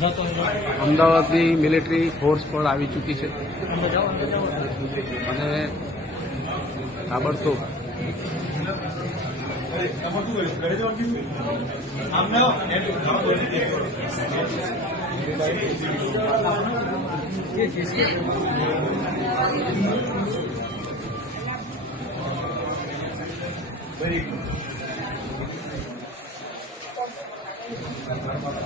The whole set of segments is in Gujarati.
અમદાવાદની મિલિટરી ફોર્સ પણ આવી ચૂકી છે. અંદર જાઓ અંદર જાઓ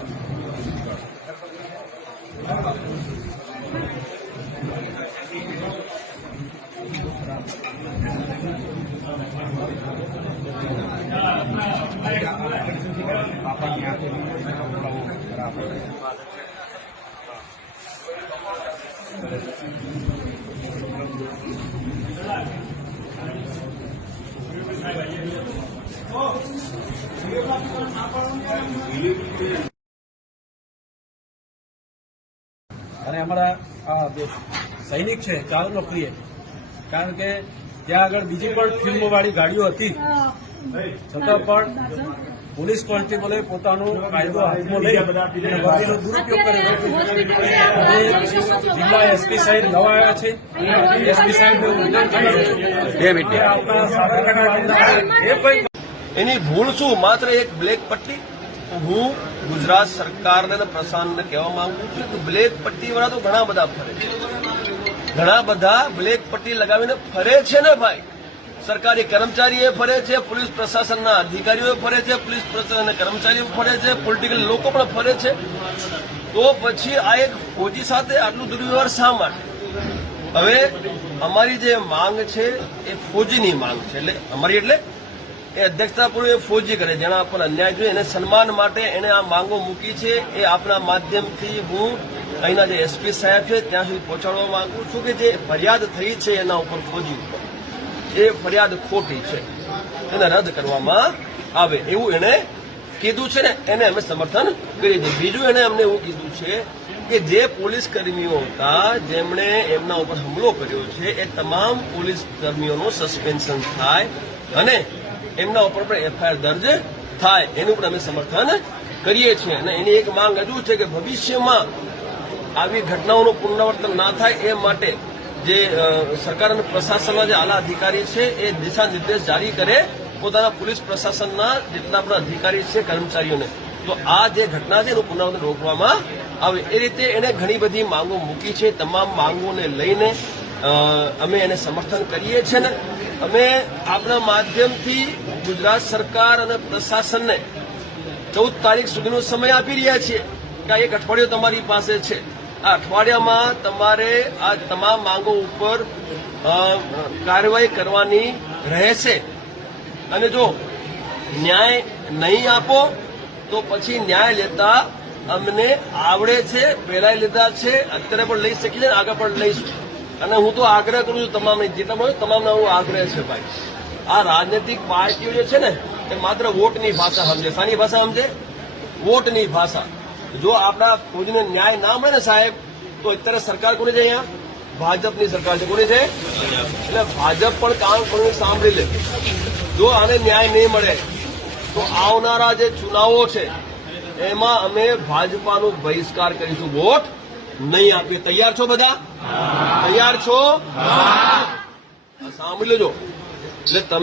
અને તાબડતોબ અને અમારા આ બે સૈનિક છે ચાલુ નોકરીએ કારણ કે ત્યાં આગળ બીજી પણ ફિલ્મવાળી ગાડીઓ હતી. છતાં પણ પોલીસ કોન્સ્ટેબલે પોતાનો કાયદો હાથમાં લઈ અને વર્દીનો દુરુપયોગ કર્યો. જિલ્લા એસપી સાહેબ નવા આવ્યા છે. એસપી સાહેબને ઉલ્લેખ કર્યો બે મિનિટ. આપણા સાબરકાંઠા એ કોઈ એની ભૂલ શું? માત્ર એક બ્લેક પટ્ટી? હું ગુજરાત સરકારને અને કહેવા માંગુ છું કે બ્લેક પટ્ટીવાળા તો ઘણા બધા ફરે છે. ઘણા બધા બ્લેક પટ્ટી લગાવીને ફરે છે ને ભાઈ? સરકારી કર્મચારીઓ ફરે છે, પોલીસ પ્રશાસનના અધિકારીઓ ફરે છે, પોલીસ પ્રશાસનના કર્મચારીઓ ફરે છે પોલિટિકલ લોકો પણ ફરે છે. તો પછી આ એક ફોજી સાથે આટલું દુર્વ્યવહાર શા માટે? હવે અમારી જે માંગ છે એ ફોજીની માંગ છે. એટલે અમારી એટલે એ અધ્યક્ષતાપૂર્વક ફોજી કરે જેના આપણને અન્યાય જોઈએ એને સન્માન માટે એને આ માંગો મૂકી છે. એ આપના માધ્યમથી હું અહીંના જે એસપી સાહેબ છે, ત્યાં સુધી પહોંચાડવા માંગુ છું કે જે ફરિયાદ થઈ છે એના ઉપર ફોજી ઉપર. એ ફરિયાદ ખોટી છે. એને રદ કરવામાં આવે એવું એને કીધું છે ને, એને અમે સમર્થન કરી દીધું બીજું એને અમને એવું કીધું છે કે જે પોલીસ કર્મીઓ હતા, જેમણે એમના ઉપર હુમલો કર્યો છે, એ તમામ પોલીસ કર્મીઓનું સસ્પેન્શન થાય અને એમના ઉપર પણ એફઆઈઆર દર્જ થાય. એનું પણ અમે સમર્થન કરીએ છીએ. અને એની એક માંગ હજુ છે કે ભવિષ્યમાં આવી ઘટનાઓનું પુનરાવર્તન ના થાય એ માટે જે સરકાર અને પ્રશાસનના જે આલા અધિકારી છે એ દિશા નિર્દેશ જારી કરે પોતાના પોલીસ પ્રશાસનના જેટલા પણ અધિકારી છે, કર્મચારીઓને. તો આ જે ઘટના છે એનું પુનરાવર્તન રોકવામાં આવે. એ રીતે એને ઘણી બધી માંગો મૂકી છે. તમામ માંગોને લઈને અમે એને સમર્થન કરીએ છીએ ને. અમે આપણા માધ્યમથી ગુજરાત સરકાર અને પ્રશાસનને ચૌદ તારીખ સુધીનો સમય આપી રહ્યા છીએ કે એક અઠવાડિયું તમારી પાસે છે. આ અઠવાડિયામાં તમારે આ તમામ માંગો ઉપર કાર્યવાહી કરવાની રહેશે. અને જો ન્યાય નહીં આપો, તો પછી ન્યાય લેતા અમને આવડે છે, પહેલાય લીધા છે, અત્યારે પણ લઈ શકીએ આગળ પણ લઈશું. અને હું તો આગ્રહ કરું છું તમામને જેટલા મળ્યું તમામને હું આગ્રહ છે ભાઈ. આ રાજનૈતિક પાર્ટીઓ જે છે ને, એ માત્ર વોટની ભાષા સમજે. શાની ભાષા સમજે? વોટની ભાષા. જો આપણા ફોજને ન્યાય ના મળે ને સાહેબ, તો અત્યારે સરકાર કોની છે અહીંયા? ભાજપની સરકાર છે. કોની છે એટલે ભાજપ પણ કામ કરીને સાંભળી લે. જો આને ન્યાય નહીં મળે, તો આવનારા જે ચુનાવો છે, એમાં અમે ભાજપાનો બહિષ્કાર કરીશું. વોટ નહીં આપીએ. તૈયાર છો બધા? તૈયાર છો? સાંભળી લેજો. એટલે તમે